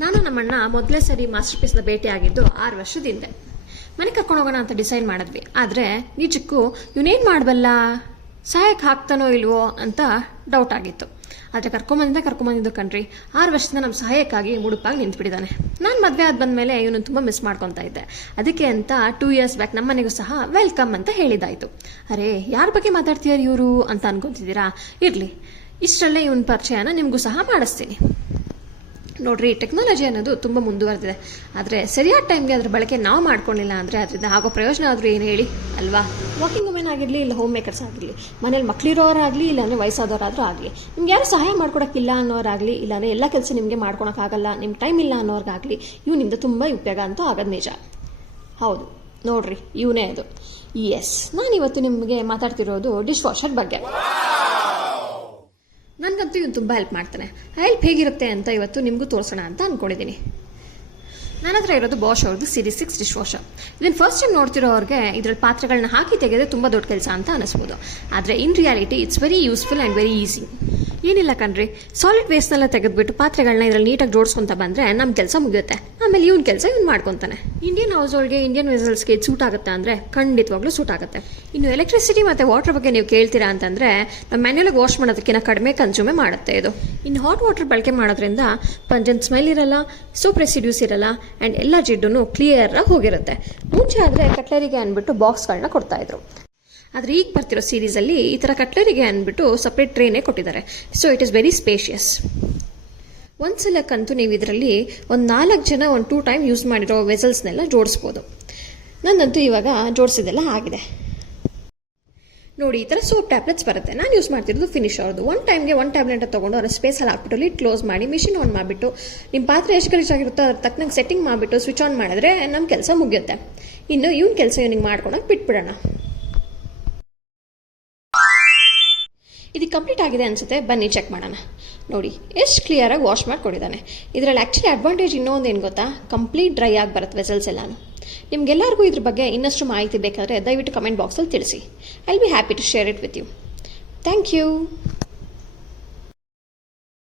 ನಾನು ನಮ್ಮಣ್ಣ ಮೊದಲೇ ಸರಿ ಮಾಸ್ಟರ್ ಪೀಸ್ನ ಭೇಟಿ ಆಗಿದ್ದು 6 ವರ್ಷದ ಹಿಂದೆ. ಮನೆ ಕರ್ಕೊಂಡು ಹೋಗೋಣ ಅಂತ ಡಿಸೈಡ್ ಮಾಡಿದ್ವಿ. ಆದರೆ ನಿಜಕ್ಕೂ ಇವನೇನು ಮಾಡಬಲ್ಲ, ಸಹಾಯಕ್ಕೆ ಹಾಕ್ತಾನೋ ಇಲ್ವೋ ಅಂತ ಡೌಟ್ ಆಗಿತ್ತು. ಆದರೆ ಕರ್ಕೊಂಬಂದಿದ್ದು ಕಣ್ರಿ. 6 ವರ್ಷದಿಂದ ನಮ್ಮ ಸಹಾಯಕ್ಕಾಗಿ ಮುಡುಪಾಗಿ ನಿಂತ್ಬಿಟ್ಟಿದ್ದಾನೆ. ನಾನು ಮದುವೆ ಆದ ಬಂದಮೇಲೆ ಇವನು ತುಂಬ ಮಿಸ್ ಮಾಡ್ಕೊತಾ ಇದ್ದೆ. ಅದಕ್ಕೆ ಅಂತ 2 ಇಯರ್ಸ್ ಬ್ಯಾಕ್ ನಮ್ಮ ಮನೆಗೂ ಸಹ ವೆಲ್ಕಮ್ ಅಂತ ಹೇಳಿದ್ದಾಯಿತು. ಅರೆ, ಯಾರ ಬಗ್ಗೆ ಮಾತಾಡ್ತೀಯಾರು ಇವರು ಅಂತ ಅನ್ಕೊತಿದ್ದೀರಾ? ಇರಲಿ, ಇಷ್ಟರಲ್ಲೇ ಇವನ ಪರಿಚಯನ ನಿಮಗೂ ಸಹ ಮಾಡಿಸ್ತೀನಿ. ನೋಡ್ರಿ, ಟೆಕ್ನಾಲಜಿ ಅನ್ನೋದು ತುಂಬ ಮುಂದುವರೆದಿದೆ. ಆದರೆ ಸರಿಯಾದ ಟೈಮ್ಗೆ ಅದರ ಬಳಕೆ ನಾವು ಮಾಡ್ಕೊಳ್ಳಿಲ್ಲ ಅಂದರೆ ಅದರಿಂದ ಆಗೋ ಪ್ರಯೋಜನ ಆದರೂ ಏನು ಹೇಳಿ ಅಲ್ವಾ? ವಾಕಿಂಗ್ ವುಮೆನ್ ಆಗಿರಲಿ, ಇಲ್ಲ ಹೋಮ್ ಮೇಕರ್ಸ್ ಆಗಿರಲಿ, ಮನೇಲಿ ಮಕ್ಕಳಿರೋರಾಗಲಿ, ಇಲ್ಲಾಂದರೆ ವಯಸ್ಸಾದವರಾದರೂ ಆಗಲಿ, ನಿಮ್ಗೆ ಯಾರು ಸಹಾಯ ಮಾಡ್ಕೊಡೋಕ್ಕಿಲ್ಲ ಅನ್ನೋರಾಗಲಿ, ಇಲ್ಲಾಂದರೆ ಎಲ್ಲ ಕೆಲಸ ನಿಮಗೆ ಮಾಡ್ಕೊಳಕ್ಕಾಗಲ್ಲ, ನಿಮ್ಗೆ ಟೈಮ್ ಇಲ್ಲ ಅನ್ನೋರ್ಗಾಗಲಿ ಇವನಿಂದ ತುಂಬ ಉಪಯೋಗ ಅಂತೂ ಆಗೋದು ನಿಜ. ಹೌದು, ನೋಡ್ರಿ, ಇವನೇ ಅದು. ಎಸ್, ನಾನಿವತ್ತು ನಿಮಗೆ ಮಾತಾಡ್ತಿರೋದು ಡಿಶ್ ವಾಷರ್ ಬಗ್ಗೆ. ನನಗಂತೂ ಇವನು ತುಂಬ ಹೆಲ್ಪ್ ಮಾಡ್ತಾನೆ. ಹೆಲ್ಪ್ ಹೇಗಿರುತ್ತೆ ಅಂತ ಇವತ್ತು ನಿಮಗೂ ತೋರಿಸೋಣ ಅಂತ ಅಂದ್ಕೊಂಡಿದ್ದೀನಿ. ನನ್ನ ಹತ್ರ ಇರೋದು ಬಾಷ್ ಅವ್ರದ್ದು ಸೀರೀಸ್ 6 ಡಿಶ್ ವಾಷರ್. ಇದನ್ನು ಫಸ್ಟ್ ಟೈಮ್ ನೋಡ್ತಿರೋರಿಗೆ ಇದರಲ್ಲಿ ಪಾತ್ರೆಗಳನ್ನ ಹಾಕಿ ತೆಗೆದ್ರೆ ತುಂಬ ದೊಡ್ಡ ಕೆಲಸ ಅಂತ ಅನಿಸ್ಬೋದು. ಆದರೆ in reality it's very useful and very easy. ಏನಿಲ್ಲ ಕಣ್ರಿ, ಸಾಲಿಡ್ ವೇಸ್ಟ್ನೆಲ್ಲ ತೆಗೆದುಬಿಟ್ಟು ಪಾತ್ರೆಗಳನ್ನ ಇದರಲ್ಲಿ ನೀಟಾಗಿ ಜೋಡಿಸ್ಕೊಂತ ಬಂದರೆ ನಮ್ಮ ಕೆಲಸ ಮುಗಿಯುತ್ತೆ. ಆಮೇಲೆ ಇವನ್ ಕೆಲಸ ಇವನು ಮಾಡ್ಕೊತಾನೆ. ಇಂಡಿಯನ್ ಹೌಸ್ ಹೋಲ್ಡ್ಗೆ, ಇಂಡಿಯನ್ ವೆಸಲ್ಸ್ಗೆ ಇದು ಸೂಟ್ ಆಗುತ್ತೆ ಅಂದರೆ ಖಂಡಿತವಾಗ್ಲೂ ಸೂಟ್ ಆಗುತ್ತೆ. ಇನ್ನು ಎಲೆಕ್ಟ್ರಿಸಿಟಿ ಮತ್ತು ವಾಟರ್ ಬಗ್ಗೆ ನೀವು ಕೇಳ್ತೀರಾ ಅಂತಂದರೆ, ನಮ್ಮ ಮ್ಯಾನ್ಯಲಾಗಿ ವಾಶ್ ಮಾಡೋದಕ್ಕಿಂತ ಕಡಿಮೆ ಕನ್ಸ್ಯೂಮೇ ಮಾಡುತ್ತೆ ಇದು. ಇನ್ನು ಹಾಟ್ ವಾಟರ್ ಬಳಕೆ ಮಾಡೋದ್ರಿಂದ ಪಂಜೆಂಟ್ ಸ್ಮೆಲ್ ಇರಲ್ಲ, ಸೋಪ್ ರೆಸಿಡ್ಯೂಸ್ ಇರಲ್ಲ, ಆ್ಯಂಡ್ ಎಲ್ಲ ಜಿಡ್ಡು ಕ್ಲಿಯರಾಗಿ ಹೋಗಿರುತ್ತೆ. ಮುಂಚೆ ಆದರೆ ಕಟ್ಲರಿಗೆ ಅಂದ್ಬಿಟ್ಟು ಬಾಕ್ಸ್ಗಳನ್ನ ಕೊಡ್ತಾಯಿದ್ರು. ಆದರೆ ಈಗ ಬರ್ತಿರೋ ಸೀರೀಸಲ್ಲಿ ಈ ಥರ ಕಟ್ಲರಿಗೆ ಅಂದ್ಬಿಟ್ಟು ಸಪ್ರೇಟ್ ಟ್ರೇನೇ ಕೊಟ್ಟಿದ್ದಾರೆ. So it is very spacious. ಒಂದ್ಸಲಕ್ಕಂತೂ ನೀವು ಇದರಲ್ಲಿ ಒಂದು 4 ಜನ 2 ಟೈಮ್ ಯೂಸ್ ಮಾಡಿರೋ ವೆಸಲ್ಸ್ನೆಲ್ಲ ಜೋಡಿಸ್ಬೋದು. ನನ್ನಂತೂ ಇವಾಗ ಜೋಡಿಸಿದೆಲ್ಲ ಆಗಿದೆ. ನೋಡಿ, ಈ ಥರ ಸೋಪ್ ಟ್ಯಾಬ್ಲೆಟ್ಸ್ ಬರುತ್ತೆ. ನಾನು ಯೂಸ್ ಮಾಡ್ತಿರೋದು ಫಿನಿಶ್ ಅವ್ರದ್ದು. 1 ಟೈಮ್ಗೆ 1 ಟ್ಯಾಬ್ಲೆಟ್ ತೊಗೊಂಡು ಅದರ ಸ್ಪೇಸಲ್ಲಿ ಹಾಕ್ಬಿಟ್ಟು ಲಿಡ್ ಕ್ಲೋಸ್ ಮಾಡಿ ಮಿಷಿನ್ ಆನ್ ಮಾಡಿಬಿಟ್ಟು ನಿಮ್ಮ ಪಾತ್ರೆ ಎಷ್ಟು ಗಲೀಜಾಗಿರುತ್ತೋ ಅದ್ರ ತಕ್ಕನಂಗೆ ಸೆಟ್ಟಿಂಗ್ ಮಾಡಿಬಿಟ್ಟು ಸ್ವಿಚ್ ಆನ್ ಮಾಡಿದ್ರೆ ನಮ್ಮ ಕೆಲಸ ಮುಗಿಯುತ್ತೆ. ಇನ್ನು ಇವನ್ ಕೆಲಸ ಇವನಿಗೆ ಮಾಡ್ಕೊಳಕ್ಕೆ ಬಿಟ್ಬಿಡೋಣ. ಇದು ಕಂಪ್ಲೀಟ್ ಆಗಿದೆ ಅನಿಸುತ್ತೆ, ಬನ್ನಿ ಚೆಕ್ ಮಾಡೋಣ. ನೋಡಿ, ಎಷ್ಟು ಕ್ಲಿಯರಾಗಿ ವಾಶ್ ಮಾಡಿಕೊಡಿದ್ದಾನೆ. ಇದರಲ್ಲಿ ಆ್ಯಕ್ಚುಲಿ ಅಡ್ವಾಂಟೇಜ್ ಇನ್ನೊಂದು ಏನು ಗೊತ್ತಾ, ಕಂಪ್ಲೀಟ್ ಡ್ರೈ ಆಗಿ ಬರುತ್ತೆ ವೆಸಲ್ಸ್ ಎಲ್ಲಾನು. ನಿಮ್ಗೆಲ್ಲರಿಗೂ ಇದ್ರ ಬಗ್ಗೆ ಇನ್ನಷ್ಟು ಮಾಹಿತಿ ಬೇಕಾದರೆ ದಯವಿಟ್ಟು ಕಮೆಂಟ್ ಬಾಕ್ಸಲ್ಲಿ ತಿಳಿಸಿ. I will be happy to share it with you. Thank you.